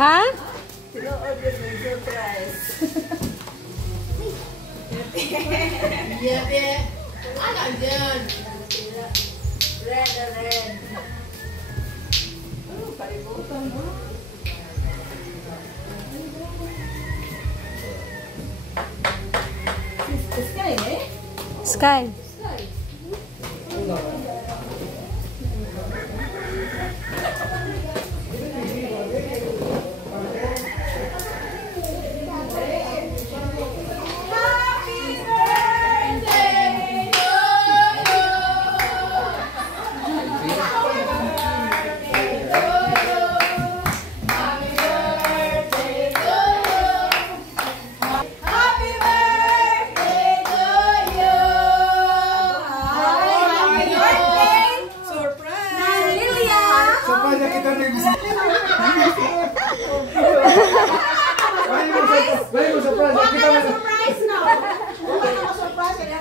Ha? Sinuod yun may surprise. Yeah. Ano dyan? Red. Oh, palibutan mo. Sky, eh? Sky.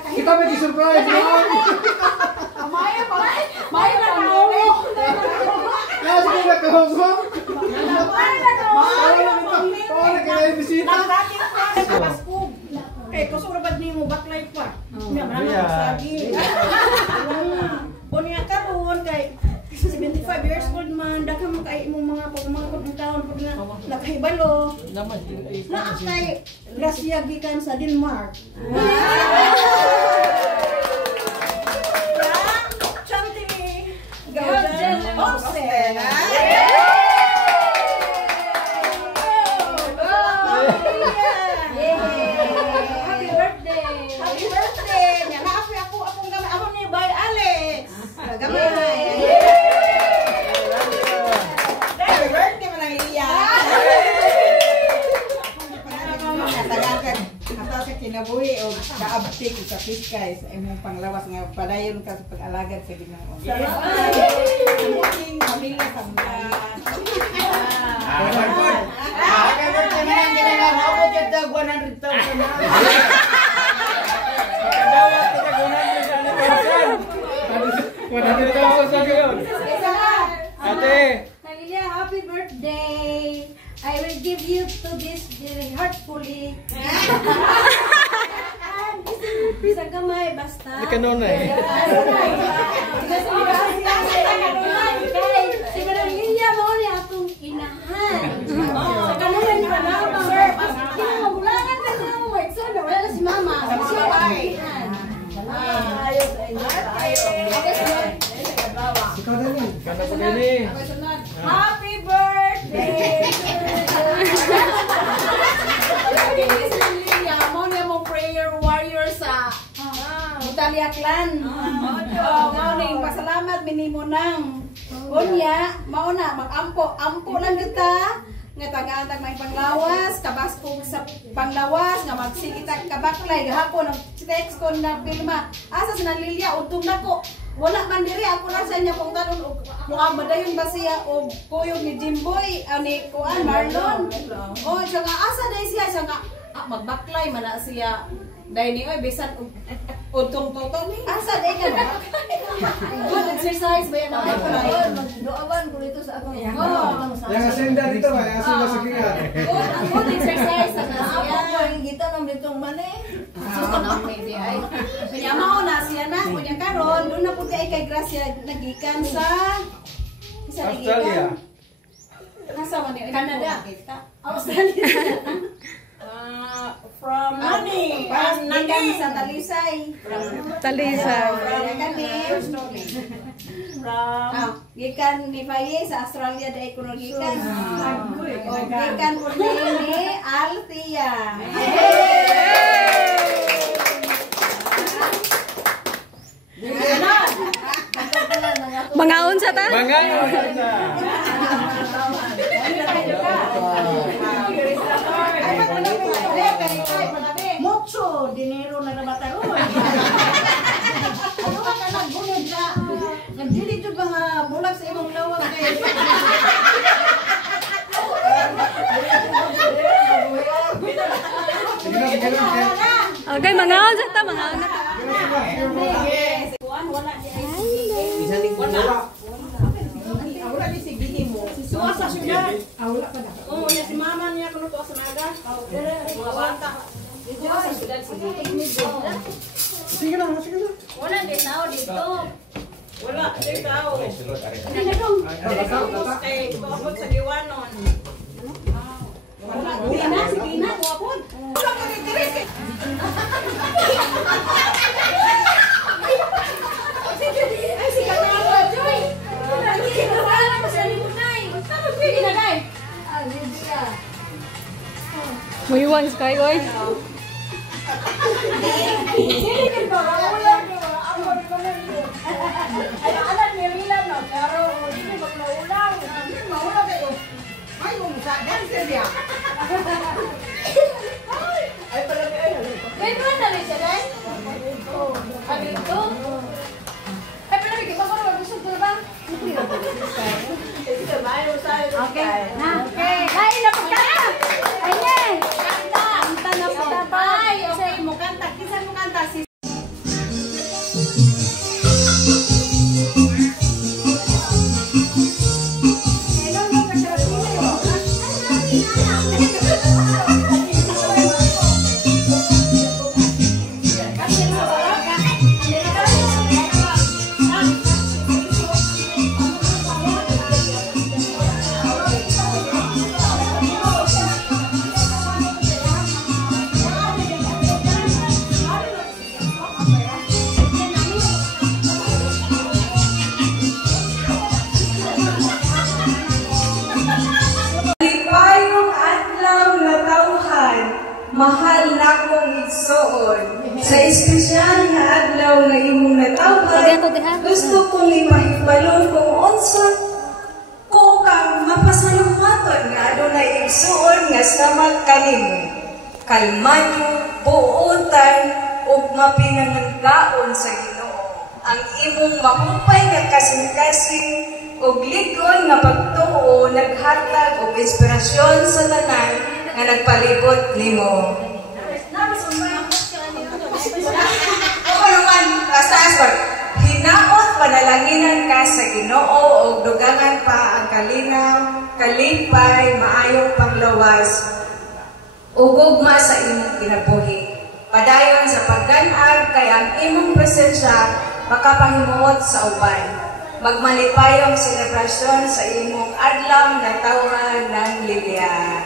Kita may surprise no? May na ako. Kasi na kahong. Eh, kasurabad ni mo baklay pa. Nga man ang sagi. Unya karon kay 75 years old man, daghang makay imong mga pagmangkot ng taon pag nakahibalo. Na kay grasya gikan sa Denmark. Chantini. Gauden. Olsen. Happy birthday! Nya na ako akong gamay amo ni Bay Alex. Gamay. Happy birthday man ang iya. Kataw sa kinabuhi o kaabtik sa fiskay sa imong panglawas nga padayon ka sa pag-alagad sa Ginoo. Aming pamilya sambahan. Happy birthday man ginang abot jud 100,000 na. Ate! Nalilia, happy birthday! I will give you to this heartfully. Sa gamay, basta. Hindi ka noon eh. Si Nalilia mo niya atong inahan. Sa kanulan niya na naman. Sir, kinamulangan na niya mo. So, wala na si mama. Siya ang inahan. Happy birthday! Mo niya mo prayer warrior sa Italia clan. Morning, pasalamat minimo nang. Unya, mauna mag-ampo lang kita. Nga taga-antag may panglawas, kabaskog sa panglawas, nga magsigitag kabaklay, gahapon ang text ko na pilma. Asa si Nalilia, utong nako. Wala man diri ako na sa inyo kung tanong mga madayon ba siya o kuyog ni Jimboy, ni Kuan Marlon. O siya nga asa dai siya nga magbaklay man na siya. Dahil ni oy bisan utong totong asa dai ka ba? Good exercise ba yan ako na. Doawan ko dito sa akong Yang senda dito ba? Yang senda sa kiyan. good exercise sa siya. Kita nang ditong mali. Maybe ay. Kaya mao na siya na kunya karon doon na puti ay kay Gracia nagikan sa Australia. Nasa man ni Canada. Australia. From Nani, Nani sa Talisay. Talisay. From gikan ni Faye sa Australia dai kuno gikan. Gikan po ni Althea. Mga unsa ta? Mucho dinero na nabataron. Ano ka naggunod na? Nagdili jud mga bulag sa imong lawag kay. Okay, mga unsa ta? Mga unsa ta? Wala di ay wala di sige mo. Si Suwa sa syudad. Wala pa na. Mga bata. Sige lang, sige lang. Wala din tao dito. Wala, di tao. Hindi na dong. Kay kuwapot sa liwanon. Sige na, sige na. Kuwapod. Ay, si Katawa, Joy. Hindi na wala pa sa likod na eh. Sige na, Day. Mayuwang sky, oy. Anak niya bilang no, pero hindi magmaulang. Mauna kayo. Ay, kung saan siya. Ay, pala kayo. May ba na rin siya, Day? Ano ito? Ay, pala may kipa ko na gusto ko ba? Okay. Na. Okay. Ay, napagkata. Ayan. Kanta. Kanta na po. Ay, okay. Mo kanta. Kisan mo kanta. Mahal na kong igsoon. Sa espesyal na adlaw na imong natawhan, gusto kong ipahibalo kung unsa ko kang mapasalamatan nga adunay igsoon nga samad kanimo. Kalmanyo, buotan, ug mapinangangkaon sa Ginoo. Ang imong mahupay nga kasing-kasing ug ligon nga pagtuo naghatag og inspirasyon sa tanan nga nagpalibot nimo. Ako naman, taas-taas ba? Hinaot panalanginan ka sa Ginoo ug dugangan pa ang kalinaw, kalipay, maayong panglawas ug gugma sa imong kinabuhi. Padayon sa paggan-ag kay ang imong presensya makapahimuot sa uban. Magmalipayong selebrasyon sa imong adlaw na tawhan ng Lilia.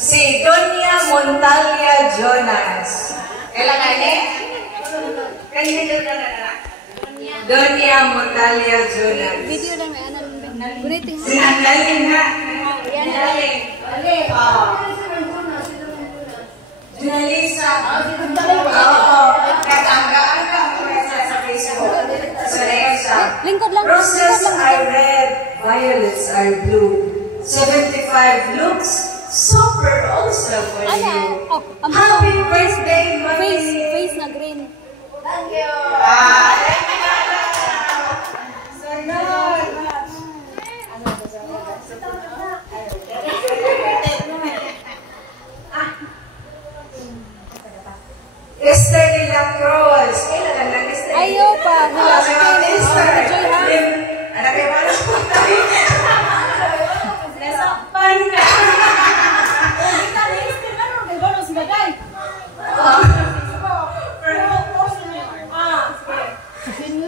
Si Donia Montalia Jonas. Kailangan Donia Montalia Jonas. Video lang may anan. Guniting. Sinandalin na. Junalisa. Katanggaan ka sa Facebook. Sa Rexa. Lingkod lang. Roses are red, violets are blue. 75 looks super awesome for you. Happy birthday, Mommy! Face na green. Thank you! Esther de la Cruz. Kailan lang Esther? Ayo pa. Esther. Joy, Anak kayo wala po tayo. Nasakpan ka. Kita na Esther na rin. Gano'n si Bagay.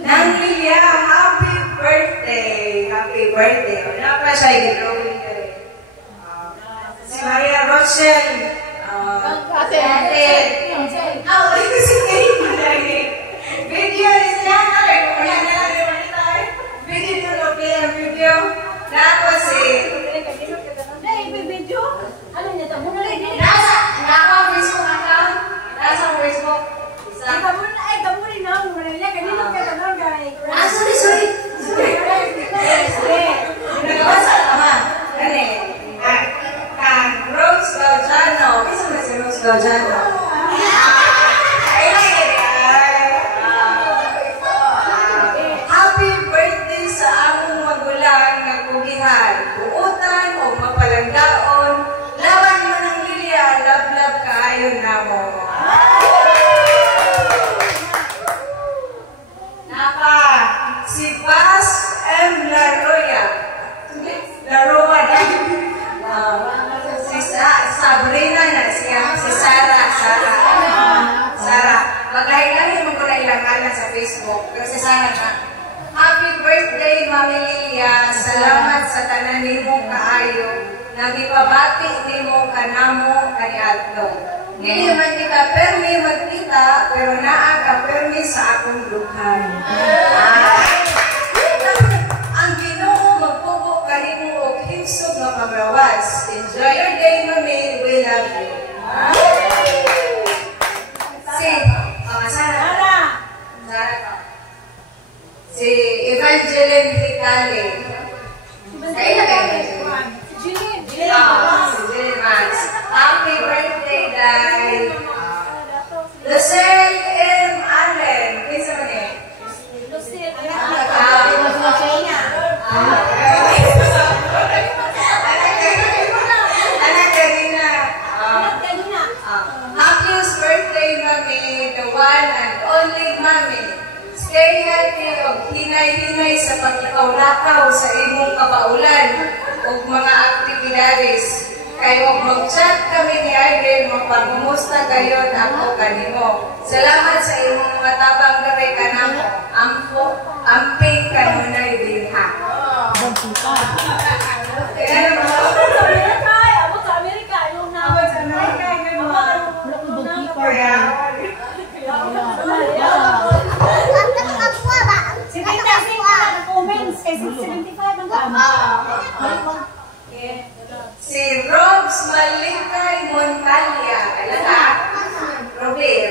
Nang Lilia, happy birthday. Happy birthday. Wala pa siya, i-drawing ka rin. Si Maria Rochelle. Ate. Ito si Kate lagi. Video niya. Wala na lang. Video na lang. Video. Tapos Video? Ano niya ito? Muna rin. nasa Facebook account. Nasa Facebook. Kamu rin na. Muna rin. Kanina ka tanong guys. Sorry. Nagabasa naman. Gani. Rose Galjano. Kisa na si Rose Galjano? Happy birthday sa among magulang nga kugihan. Buutan o mapalangdaon. Lawan mo ng Lilia. Love kaayon na mo. Napa pangalan sa Facebook. Kasi sana na, happy birthday, Mami Lilia. Salamat sa tanan nimo kaayo. Nagipabati nimo kanamo kaniadto. Dili man kita permi magkita, pero naa ka permi sa akong duhan. Ang Ginoo magpugo kanimo og himsog nga pamrawas. Enjoy your day, Mami. We love you. Si Evangeline Vitale. Kaya kayo? Si Jillian Max. Happy birthday, Day. Lucille M. Allen. Kinsa man eh? Lucille. Anak Karina. Happiest birthday, Mami. The one and only Mami. Stay healthy o hinay-hinay sa pagkikaw-lakaw sa imong kabaulan o mga aktibidades. Kaya huwag mag-chat kami ni Arden, magpagmumusta kayo ako kanimo. Salamat sa imong mga tabang gawin ka namo. Amping kanunay din ha. Kaya naman ako. Abot sa Amerika. Yung Abot sa Amerika. Si Robs Malingkay Montalia. Alam ka? Robe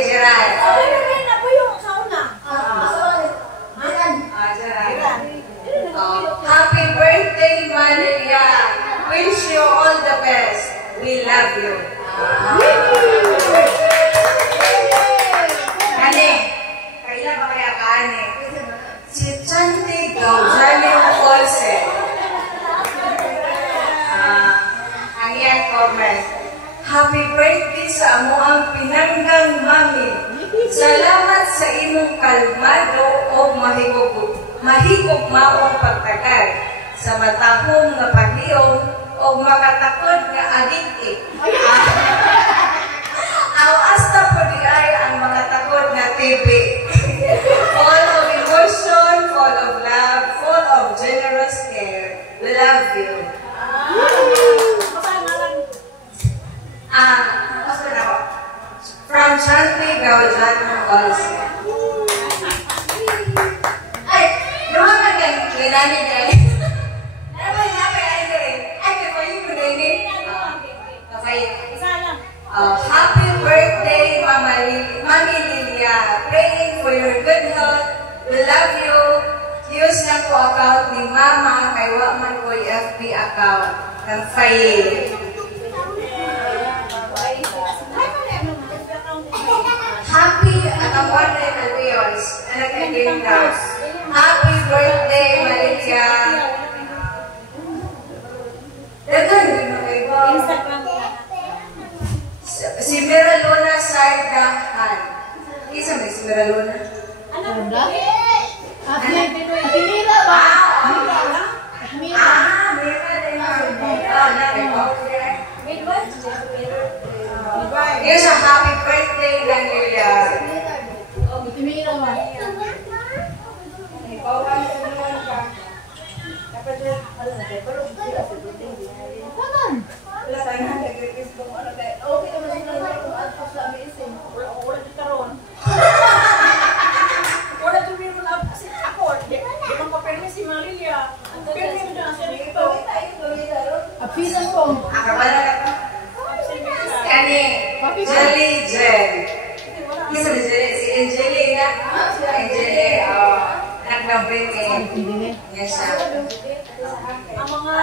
Gerard. Happy birthday, Malia. Wish you all the best. We love you. Kani, kailan ba kaya kaani? Si Chanti Gaujali Olsen. Ang iyang comment. Happy birthday sa amuang pinanggang Mami. Salamat sa imong kalmado o mahigog maong pagtagal sa matahong nga pahiyong o makatakod nga adiktik. Hasta po di ay ang makatakod na TV. Full of emotion, full of love, full of generous care. We love you. From Chanti Gaujano also. Ay, naman nagan kinani niya. Naman namin ay rin. Ay, kapayin ko na ini. Kapayin. Happy birthday, Mami Lilia. Praying for your good health. We love you. Use na po account ni Mama kay Wakman ko FB account ng Faye. Happy Atamuan de Albios. Anak na Gintas. Happy birthday, Malia. Dagan din mo kayo. Si Miraluna Sardahan. Isa may si Miraluna? Ano ba? Mira ba? Mira din. Yes, a happy birthday, Daniela. Mira ba? Kani, Jelly Jen. Isa na si Angelina. Anak ng birthday. Yes, siya. Ang mga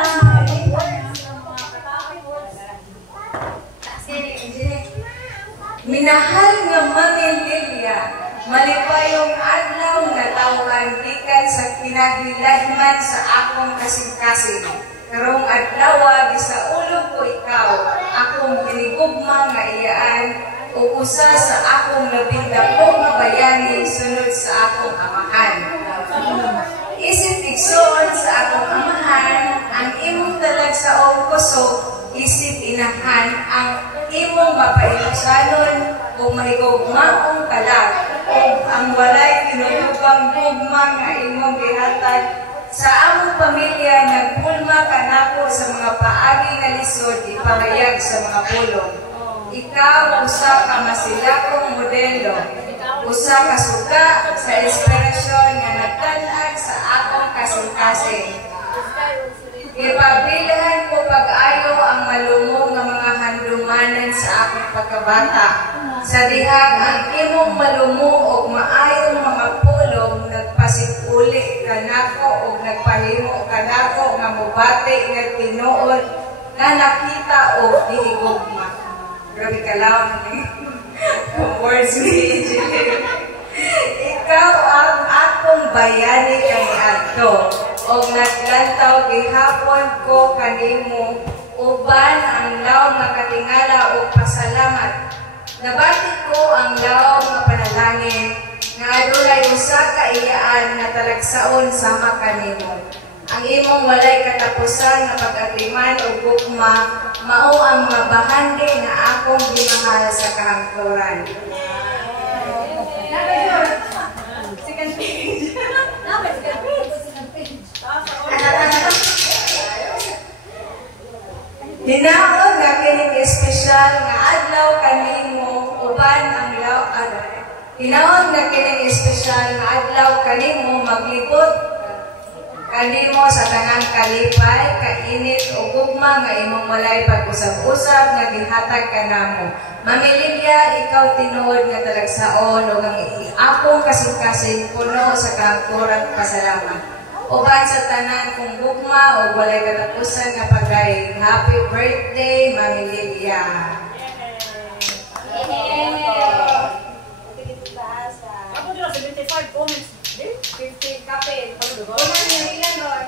minahal nga Mami Lilia, malipayong adlaw nga tawhan gikan sa kinahilahman sa akong kasing-kasing. Karong adlaw gisaulog ko ikaw, akong hinigugma nga iyaan o usa sa akong labing dakong nga bayani sunod sa akong amahan. Isip igsoon sa akong amahan, ang imong talag sa kusog, isip inahan ang imong mapailusanon o mahigugmaong kalag o ang walay tinutubang gugma nga imong gihatag sa among pamilya nagpulma kanako sa mga paagi nga lisod ipahayag sa mga pulong. Ikaw usa ka masilakong modelo, usa ka suga sa inspirasyon nga nagtan-ag sa akong kasing-kasing. Ipabilhan ko pag-ayo ang malumong nga mga handumanan sa akong pagkabata. Sa dihag ang imong malumong o maayong mga pulong nagpasikuli kanako o nagpahimo kanako nga mubati nga tinuod nga nakita o gihigugma. Grabe ka lang ni words ni Angel. Ikaw ang akong bayani kay adto og naglantaw gihapon ko kanimo uban ang laom nga katingala ug pasalamat. Nabati ko ang laom nga panalangin nga adunay usa ka iyaan nga talagsaon sama kanimo. Ang imong walay katapusan nga pag-atiman o gugma mao ang mga bahandi nga akong ginahal sa kahangturan. Second page. Hinaot nga kining espesyal nga adlaw kanimo uban ang hinaot nga kining espesyal nga adlaw kanimo maglibot kanimo sa tanang kalipay, kainit o gugma nga imong walay pag-usab-usab nga gihatag kanamo. Mamililya, ikaw tinuod nga talagsaon o ang akong kasing-kasing puno sa kahangturang pasalamat. Uban sa tanan kong gugma o walay katapusan nga pagay. Happy birthday, Mamililya! Ako nila 75 comments. 50 kapit. Comment ni Rila, Lord.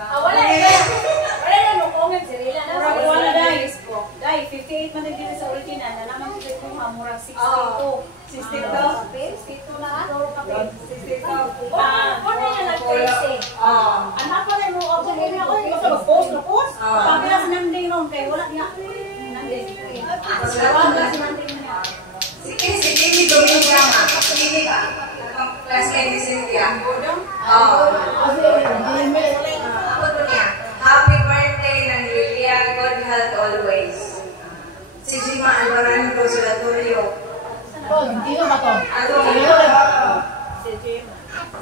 Wala na mo comment si Rila. Wala dahil. Dahil 58 man nagdito sa original. Nalaman ko kung hamurang 62. 62 na? 62. Ano yan nag-crazy? Anak ko rin mo. Ako rin ako. Post na post. Pagkala sa nanding noon. Kaya wala niya. Nanding. Wala si nanding niya. Sige, Kimi Dominga nga. Kimi ka? Classmate ni Cynthia. Ako to niya. Happy birthday ng Lilia. God health always. Si Jima Alvarado Consolatorio. Hindi na ba to? Si Jim.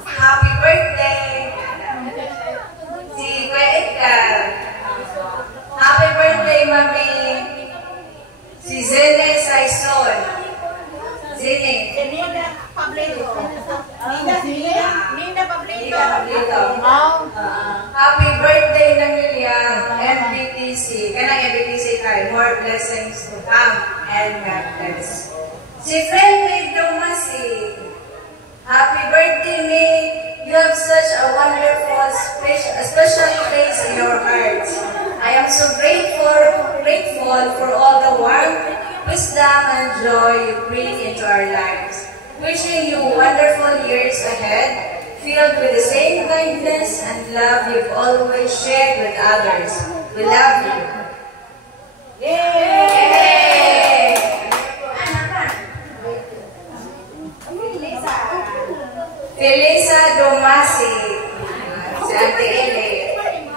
Happy birthday. Si Kuya Edgar. Happy birthday, Mami. Si Zene Saison. Zene. Nina Pablito. Happy birthday ng Lilia, MBTC. Kanang MBTC kay more blessings to come and God bless. Si Friend Domasi. Happy birthday, May. You have such a wonderful, special place in your hearts. I am so grateful for all the warmth, wisdom, and joy you bring into our lives. Wishing you wonderful years ahead, filled with the same kindness and love you've always shared with others. We love you. Yay! Felisa Domasi, si Ate Ele.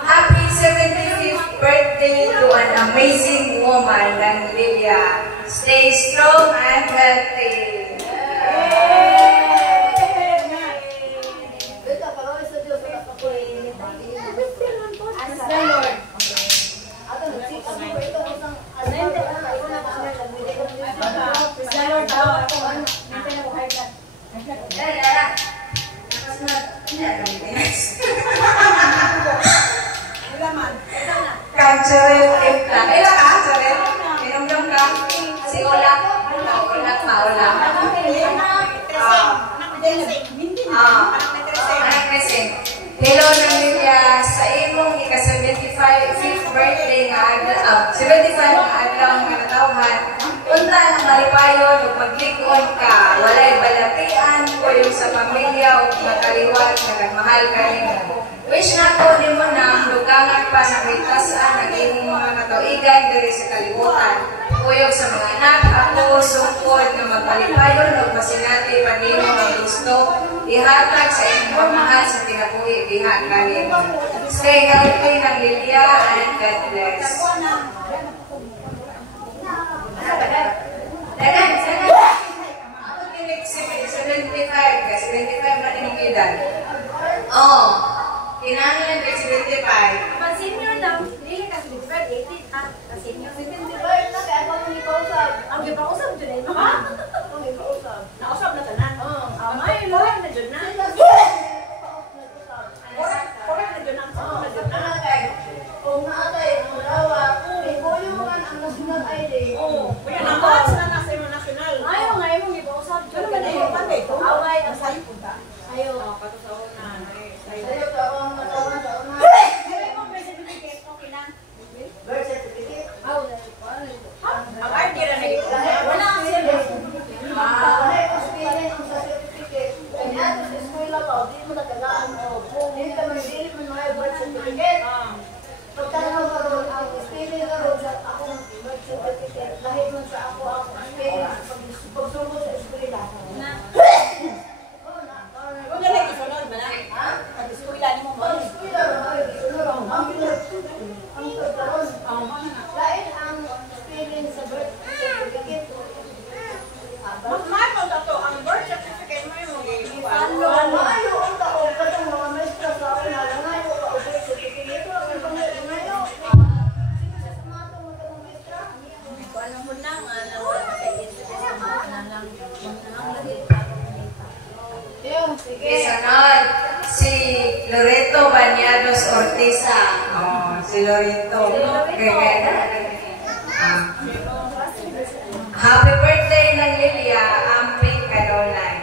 Happy 75th birthday to an amazing woman, ng Lilia. Stay strong and healthy. Kanchorel Ipla. Ila ka, Chorel? Minumdum ka? Si Ola? Ola ka, Ola. Anak Crescent. Hello, Namilia. Sa imong ika-75th birthday nga adlaw, 75 nga adlaw nga natawhan, unta ang malipayon ug maglikon ka, walay balatian, o yung sa pamilya o makaliwat nagmahal kanimo. Wish na ko di mo na dugangan pa sa kaitasan ng imong mga katuigan diri sa kalibutan. Kuyog sa mga anak, ako sungkod na magpalipayon o masinati pa nimo ang gusto ihatag sa imong pamahal sa tinabuhi diha kanimo. Stay healthy ng Lilia and God bless. Dagan. Ako kinig 75 ka, 75 man imong edad. Oh, kinahanglan kay 75. Pag senior daw, hindi ka 75, 80 ha. Kasi senior 75 na kaya ako nang ikausap. Ang ipausap dyan eh. Ha? Ang ipausap. Nausap na tanan. May lahat na dyan na. Correct na dyan ang na dyan na. Kung naatay, ang malawa, iboyo mo kan ang national ID. Kuya na ba? Sila na sa imong national. Ayaw nga, yung ipausap dyan. Ano ba na yung pati? Away, ang sayo punta. Ayaw. Patusauna. Ayaw ka ang matawa sa una. Birth certificate. Ang ID na naging. wala ang sila. Ay, hospital ang sa certificate. Kaya ito sa eskwela pa, di mo natagaan mo. Hindi ka manili mo mga birth certificate. Pagtanong ka ron, ang hospital ka ron sa ako ng birth certificate. Dahil mo sa ako ang hospital pagsugod sa eskwela. Kung nalay isunod ba na? Pag-eskwela ni mo mo. Ang eskwela ron, ay, isunod ang lain ang experience sa birth certificate. Magmano na to, ang birth certificate mo yung Langayo ang taong katong mga maestra sa akin na langayo ka o birth certificate. Ito ang langayo. Sino siya sa mga itong mga maestra? ano mo na nga na wala sa Sige, sunod. Si Loreto Bañados Ortiza. Oh, si Loreto. Happy birthday ng Lilia, Amping Kadolay.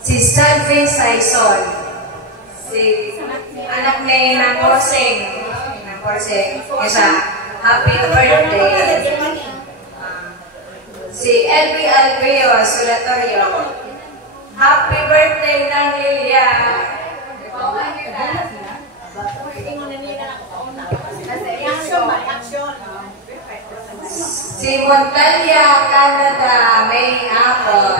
Si Salvin Saison. Si anak ni Nakorsing. Isa, happy birthday. Si Elvi Alveo Solatorio. Happy birthday ng Lilia. Si Montalia, Canada, May Apple.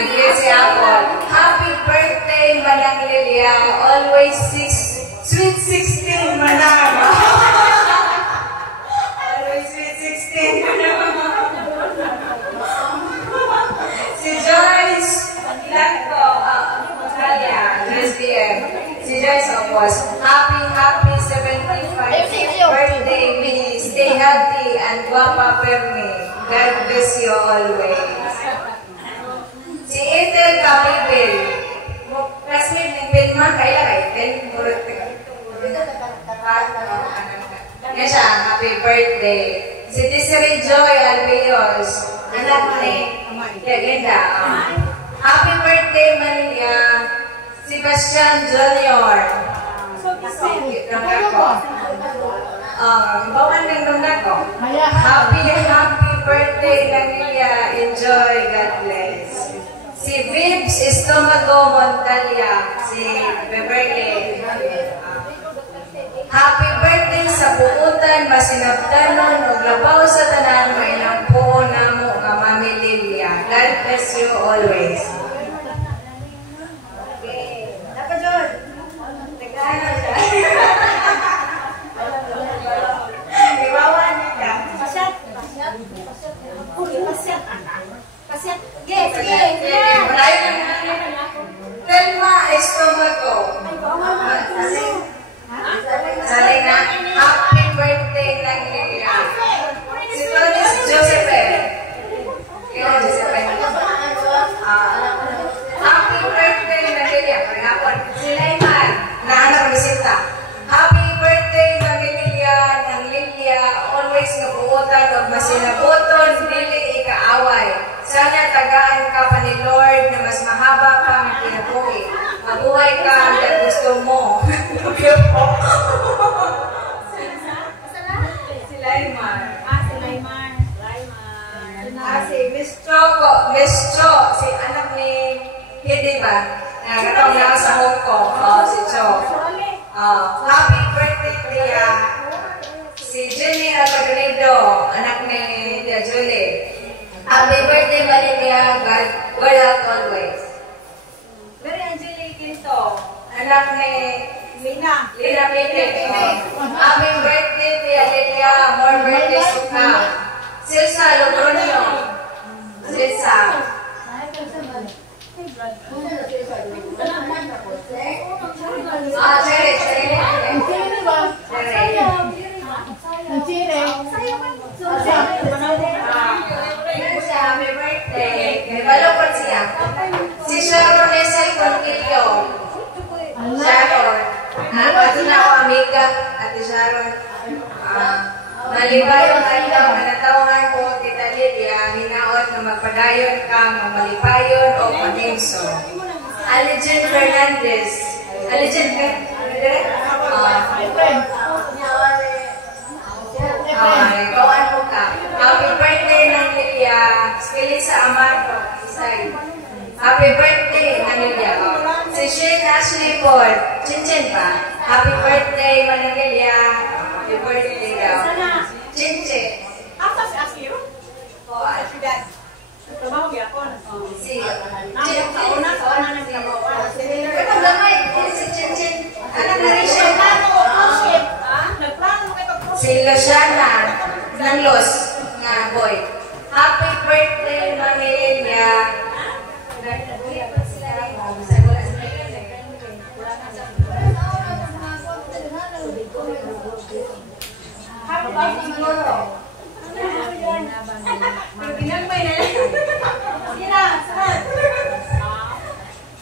Nagkit si Apple. Happy birthday, Manang Lilia. Always sweet 16, Manang. Always sweet 16, Manang. Si Joyce Blanco, Montalia, USDM. Si Joyce Opos. Happy 75th birthday, Minnie. Stay healthy and guapa permi. God bless you always. Si Ethel Capibel. Classmate ng Pilma, kaya Ethel. Yan siya, happy birthday. Si Desiree Joy Albios. Anak ni Gagenda. Happy birthday, Maria. Sebastian Junior. Bawan ng nuna ko. Happy birthday, Danilia. Enjoy. God bless. Si Vibs Estomago Montalia. Si Beverly. Happy birthday sa buutan, masinabtanon, o labaw sa tanan, mainang po na mo nga Mami Lilia. God bless you always. Okay. Nakajod. Nagkano siya. Iwawan niya ka. Pasyat. Sige. Malayo na nga. Telma Estomago. Salina, happy birthday ng Lilia. Si Tonis Josephine. Happy birthday ng Lilia. Pagkapon, si Layman. Nahanap bisita. Happy birthday ng Lilia. Always nabuutan o masinabuton, dili ikaaway. Sana tagaan ka pa ni Lord na mas mahaba ka ang pinabuhi. Mabuhay ka hanggang gusto mo. Miss Cho, si anak ni Hidi ba? Nakatawag na sa Hong Kong. Si Cho. Happy birthday, Tia. Si Jenny Agredo, anak ni Tia Julie. Happy birthday, Maria. God help always. Mary Angelique Quinto, anak ni Lina Pete. Happy birthday, Tia Lilia. More birthdays to come. Silsa Logronio. Silsa. Happy birthday. May balokot siya. Si Sharon Nesel Conquillo. Sharon. Ito na ako, amiga. Ate Sharon. Malipayon ayaw, manatawahan ko, Tita Lydia, hinaot na magpadayon ka, mamalipayon o panimso. Aligin Fernandez. Aligin Fernandez? Kawan po ka. Happy birthday ng Lydia. Felisa Amado. Happy birthday ng Lydia. Si Shane Ashley Ford. Chinchin ba? Happy birthday ng Lydia. Happy birthday daw. Chinchin. Asa si Asir? Oo, Asir. Trabaho gyapon. Si Chinchin. Kauna na trabaho. Ito gamay. Si Chinchin. Anak na rin siya. Nagplano kayo pag-proceed. Si Luciana ng Los nga boy. Happy birthday, Mami Lilia.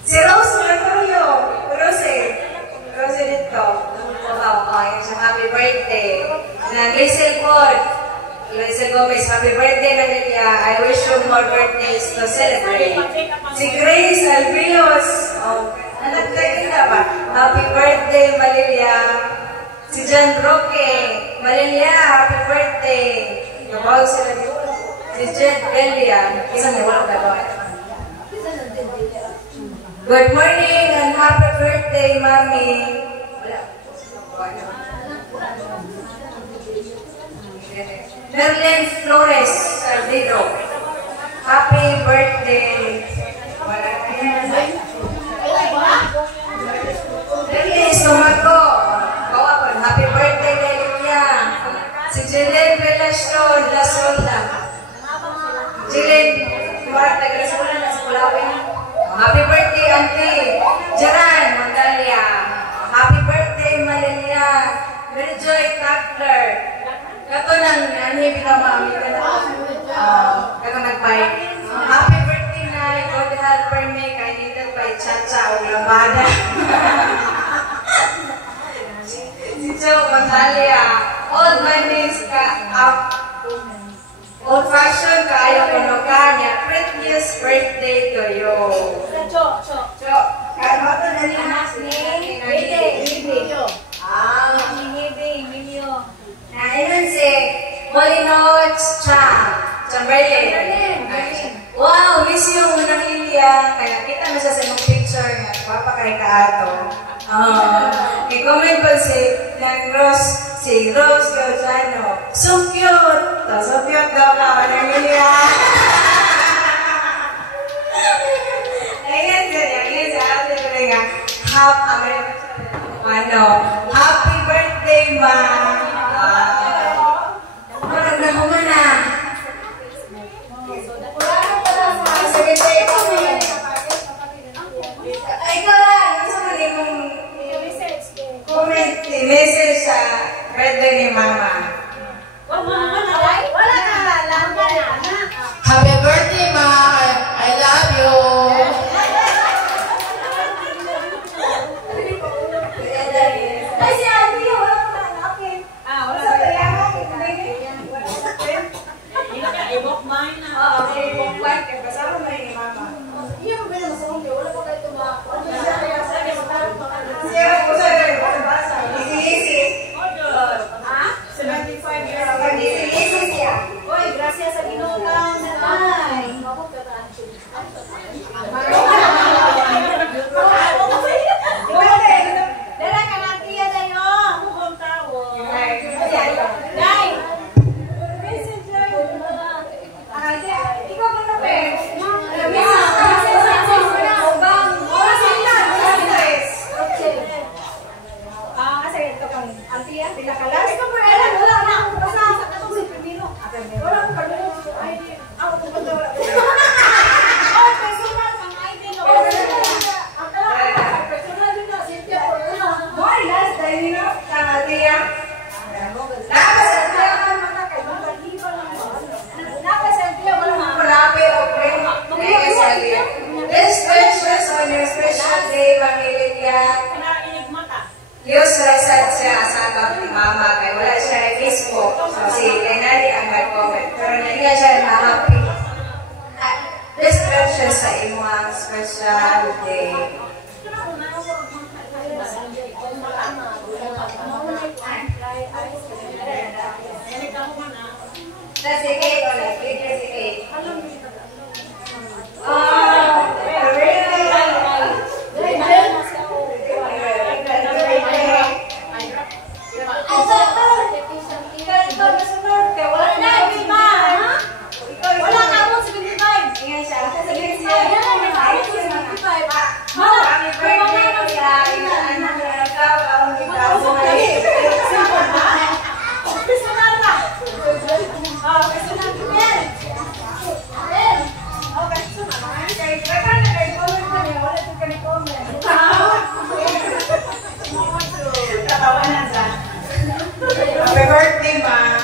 Si Rose Mercurio. Rose dito. Happy birthday. Nang Liesel Ford. Liesel Gomez, happy birthday na Lilia. I wish you more birthdays to celebrate. Si Grace Albios. Anak na ba? Happy birthday, Malilia. Si John Roque. Malilia, happy birthday. Nabawag sila dito. Si Jen Delia. Isang may walang gagawin. Good morning and happy birthday, Mami. Merlin Flores Saldido. Happy birthday. Merlin Sumago. Happy birthday, Lilia. Si Jillian Velasco La Solda. Jillian, kumarat na galasula na sa Kulawin. Happy birthday, Auntie. Jaran Mondalia. Happy birthday, Malilia. Joy Cutler. Kato nang nanibig ka mami ka na. Kato nagpay. Happy birthday na. God helper me. Kay nito pa'y chacha o lambada. Si Joe Mondalia. Old manis ka up. Old fashion ka ayaw kuno ka niya. Prettiest birthday to you. Cho. Kano ito na niya? Video. Ayun si Molinoch Chamberlain. Wow, miss yung unang Lilia. Kaya kita mo siya sa yung picture nga. Papakay ka ato. I-comment ko si Rose Giordano. So cute! So cute daw ka. Unang Lilia. Ayun sa ate ko nga. Happy birthday, ma! Maganda mo na. Ay, ikaw lang. Gusto mo rin mong comment, message sa birthday ni mama. Wala ka. Lang ka na. Rasad siya sa account ni Mama kaya wala siya na Facebook. So, si Renali ang nag-comment. Pero naliga siya na happy. Describe siya sa imong special day. Kasi Kate ulit. Video si Kate. Happy birthday, Ma.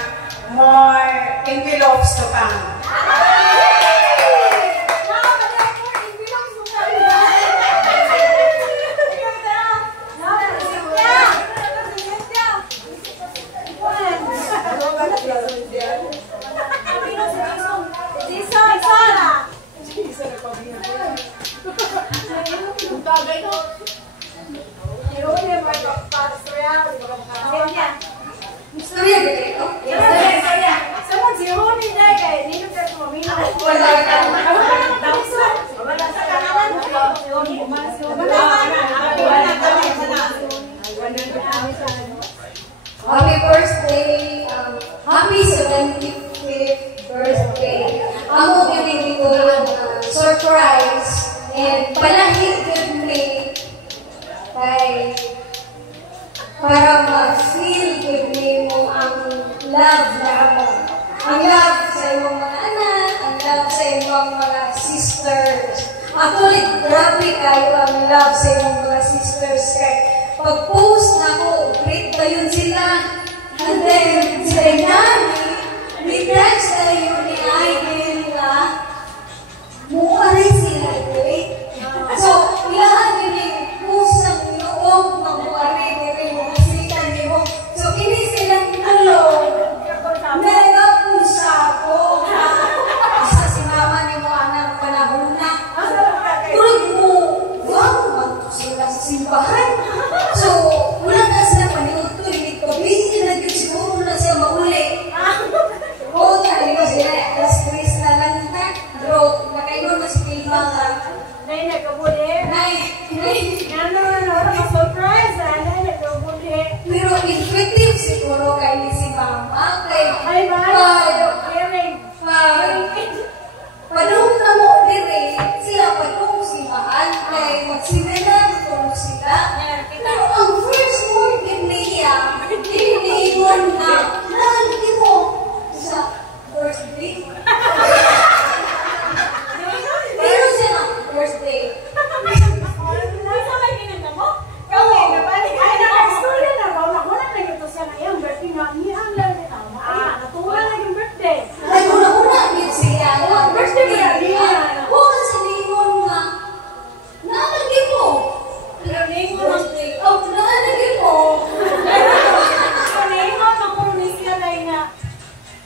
More envelopes to come. Istorya ba ito? Someone si Honey na kay nino ka tumamino. Wala ka. Wala sa kanan. Happy birthday. Happy 75th birthday. Amo pinili ko yung surprise and palahig yun me kay para ma-feel yun mo ang love na ako. Ang love sa iyong mga anak, ang love sa iyong mga sisters. Actually, grabe kayo ang love sa iyong mga sisters. Kaya pag-post na ako, great pa yun sila. And then, sila nani, regrets na yun ni Aiden na muwaray sila, great. So, ilahan yun yung pusang loob ng muwaray nila yung mga sitan nyo. So, ini silang tulong. Mega pusa ko. Isa si mama ni mo anak panahon na. Tulog mo, wow, magto sila sa simbahan. So, wala na sila paniod to. Hindi ko busy na yun siguro na siya mauli. Oo, tali ko sila. Alas 3 na lang na. Bro, nakainom na si Pilma nga. Nay nakabuli. Nay. Surprise! Nay nakabuli. Pero effective siguro kay si mama. Ay, hearing. Padung na mo dire, sila padung si mahal kay magsimilan kung sila. Pero ang first morning niya, iniingon na, nanti mo sa first day. Pero siya first day. Nasa may kinanta mo? Kami, kapalik. Ay, naka-story na ba? Wala na ito siya ngayon. Birthday nga niya. Ang lalaki tama. Natuwa na yung birthday. Ay, una-una, yun siya. Birthday ba niya? Oo, sa lingon nga. Nalagi mo. Pero ningon ang Oh, nalagi mo. ningon ang kunis ka na nga.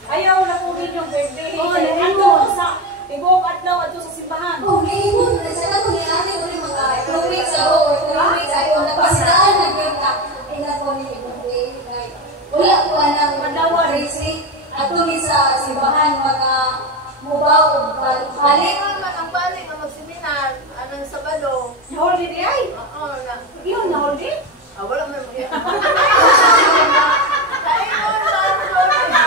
Ayaw na po din yung birthday. Oo, Kaya ningon. ato sa Tibok Adlaw ato sa simbahan. Oh, lingon. Sa ako ni ate ko rin mga 2 weeks ago or 3 weeks ago. Nagpasidaan na kita. Ina ko ni birthday. Wala ko anang Madawan. crazy. Ato ni sa simbahan mga mubaw o balik. Ang balik na magseminar, anong Sabado. Na-hold it ay? Oo, na. Yun, na-hold it? Wala mo yung mga. Kain mo sa na.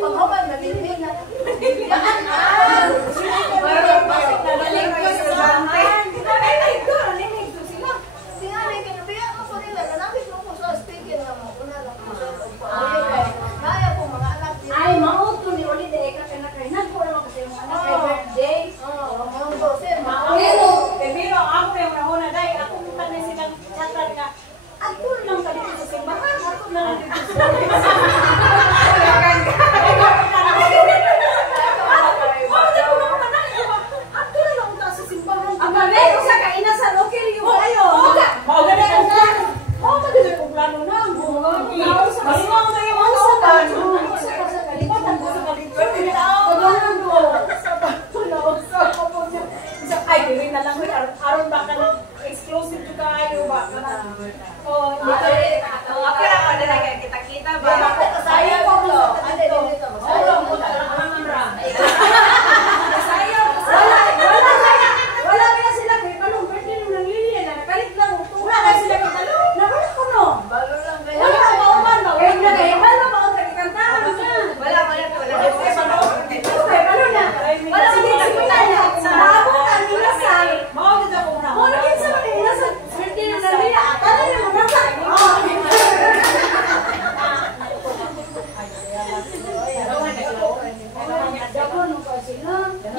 Pagkaman, nalilig na. Sinanay, kinabiya mo po nila. Nanapit mo po sa speaking na mo. Una lang po sa Kaya po mga anak. Ay, mauto ni Oli de Eka ka na kay. Nagpo naman kasi yung anak kay birthday.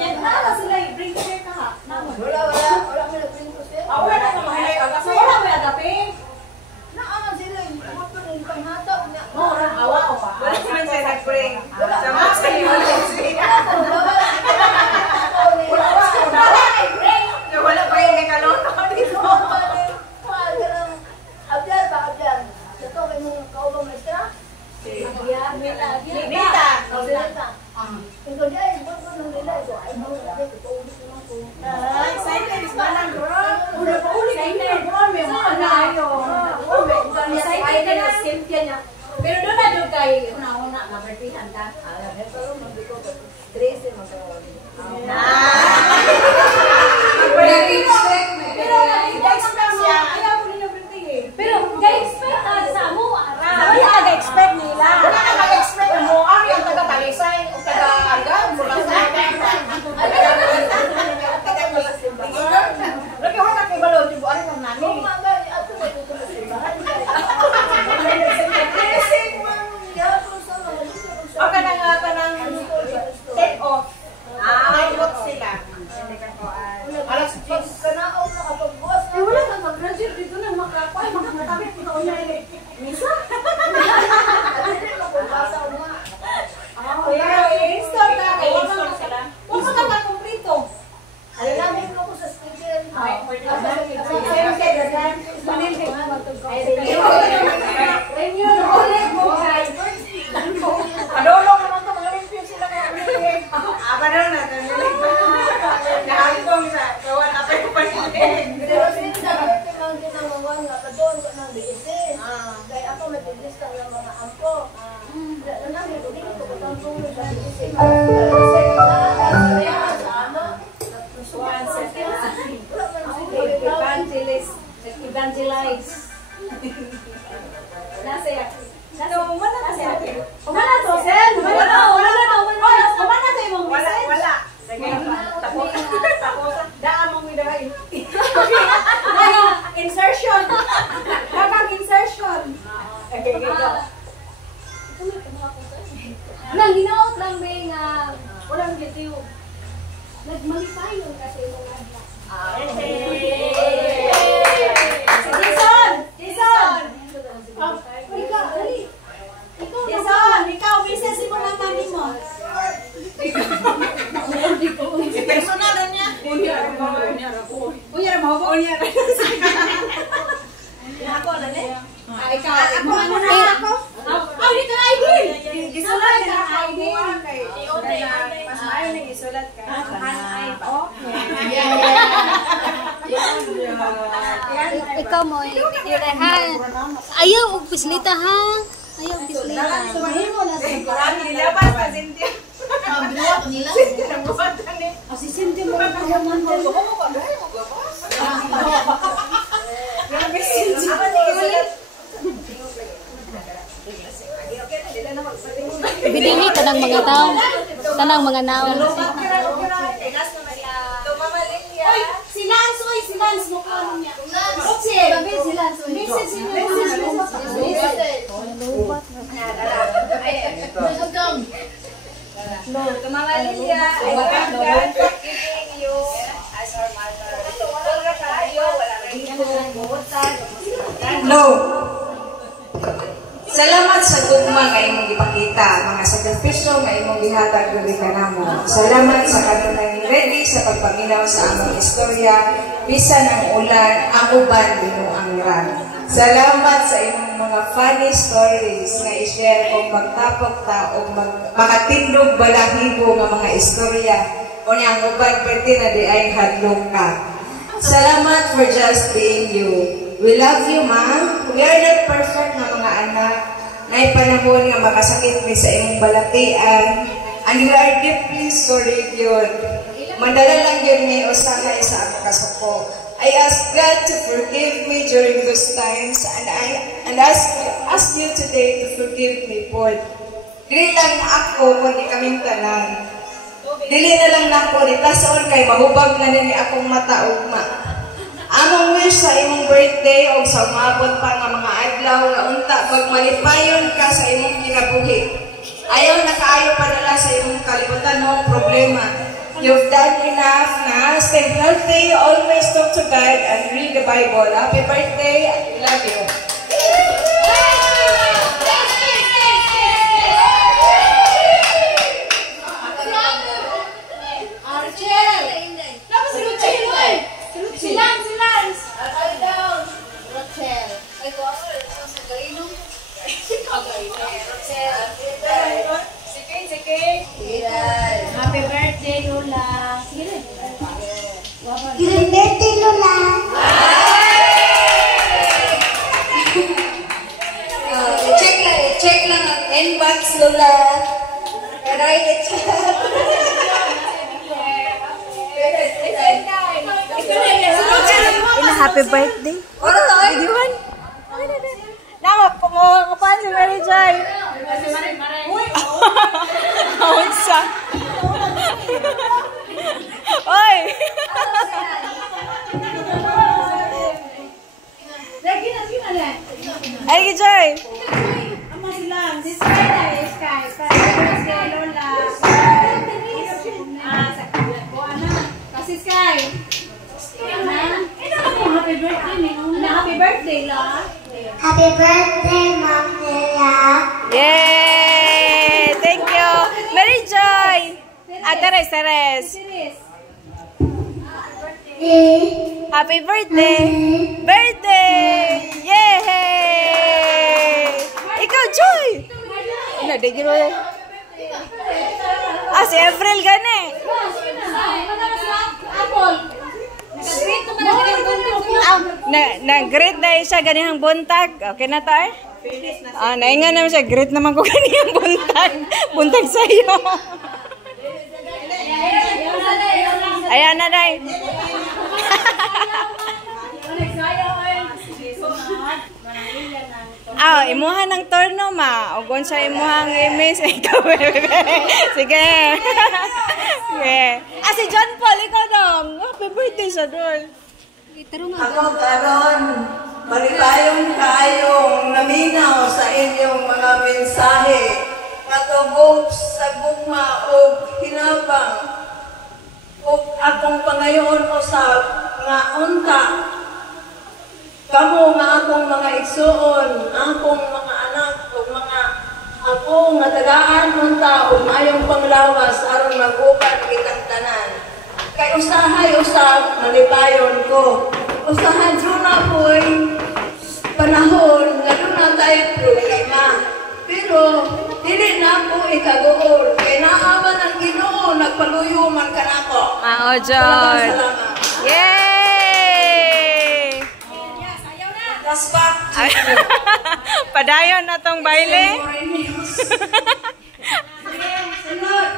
Yan na sila i-bring share ka ha. Wala may nag-bring ko siya. Wala ka mahalay ka kasi. Wala may agape. Naaman sila, kapag yung panghataw niya. Awa ko pa. Wala naman siya nag-bring. Wala. Sa mga kalimutan siya. Wala pa yung nakaloto dito. Abyan ba, abyan? Ito, kayo mong kaubang maestra? Nita. Ikaw di ay, ba't ba nang nila ito? Ay, ito ulit naman ko. Excited is manang girl. Una pa uli kayo na. May mga ayo. Excited ka na, Cynthia niya. Pero doon na doon kay una-una, mabertihan ka. Pero mabigo ko, Tracy magkaroon. Pero ga-expect sa mo. Sabi ka ga-expect nila. Wala ka mag-expect mo. Ang yung taga-talisay o taga-agad. Lagi wala kay balon. Dibo, ano kang nani? Kung mga ato na ito na simbahan. Baka na nga ka ng take off. Take off sila. Alas 10. Kanaaw na kapag boss. Wala kang mag-graduate dito na makakapay. Makakatapit ko na unya ini. Misa? Hindi na kung basa mo nga. Pero i-install ka. I-install sila. Huwag ka ka-complete. Alam mo ko sa speaker. Padulong naman ito. Mga review sila kaya ulit. Padulong na. Nahalitong sa. Kawan na pa yung panilin. Pero since dapat yung mga ginagawa nga, doon ko nang biisin. Kaya ako matilis ka ng mga ampo. Nanami ko, hindi ko kutang sa biisin. Evangelize. Nasa yan. Umana to, Sen. Umana to yung message. Wala. Sige. Tapos. Daan mong midahay. Insertion. Bakang insertion. Okay, go. Nang ginaot lang may nga walang gitiw. Nagmalipay yun kasi yung adla. Jason! Jason, ikaw, misis mo na mami mo. Personal na niya. Unyar mo ba? Unyar. Ako na ne? Ikaw, ako na ako. Dito na ID. Gisulat ka na ID. Mas maayo na gisulat ka. Ikaw mo, ha? Ayaw, pislita ha? Ayaw, pislita. Nilabas pa, Cynthia. Si Cynthia mo na naman din. Bidili tanang mga tao. Tanang mga naon. Si Lance, oy, si Lance mo ka niya. Si Babi sila. Message mo. Mama Lilia, I thank God for giving you as our mother. Wala kayo, wala kayo. No. Salamat sa gugma nga imong ipakita, mga sakripisyo nga imong gihatag diri kanamo. Salamat sa kanunay ready sa pagpaminaw sa among istorya, bisan ang ulan, ang uban binuang ran. Salamat sa imong mga funny stories nga i-share kung magtapok ta o makatindog balahibo nga mga istorya o niyang uban pwede na di ay hadlong ka. Salamat for just being you. We love you, Ma. We are not perfect na mga anak. Nay panahon nga makasakit ni sa imong balatian. And we are deeply sorry, yun. Mandala lang yun ni usahay sa akong kasuko. I ask God to forgive me during those times, and ask you today to forgive me, Lord. Dili lang ako, kundi kaming tanan. Dili na lang nako, nitasoon kay mahubag na ni akong mata ugma. Among wish sa imong birthday o sa umabot pa nga mga adlaw nga unta magmalipayon ka sa imong kinabuhi. I tayo padala sa iyong kalibutan ng problema. You've done enough na. Stay healthy, always talk to God, and read the Bible. Happy birthday, and we love you. Happy birthday, Lola. Sige. Happy birthday, Lola. Check lang ang inbox, Lola. Right? Happy birthday. Ano to? Idiwan. Kumakupan si Mary Joy. Kaunsa. Oy! Ay, Joy! Kasi Sky. Happy birthday, happy birthday, la. Happy birthday, Ma'am Nela. Yay! Thank you! Mary Joy! Teres. Happy birthday! Birthday! Yay! Ikaw, Joy! Nadigil mo yan. Si April gani. Nag-greet na siya ganihang buntag. Okay na tayo? Naingan naman siya. Greet naman ko ganihang buntag. Buntag sa iyo. Ayan na, Day. Imuha ng torno, ma. Ugon siya imuha ng imis. Ikaw, sige. Sige. Si John Paul, ikaw dong. Happy birthday sa doon. Ako karon, maligayong kayong naminaw sa inyong mga mensahe, katubog sa gugma o hinabang, o akong pangayon o sa nga unta. Kamu nga akong mga igsuon, akong mga anak o mga ako nga tagaan unta o mayong panglawas aron maguban kitang tanan. Kay usahay usab malipayon ko. Usahan na po'y panahon nga doon na tayo problema. Pero dili na po ikagool. Kay naaman ang Ginoo nagpaluyo man kanako. John. Yay! That's back. Padayon na tong baile. Sunod.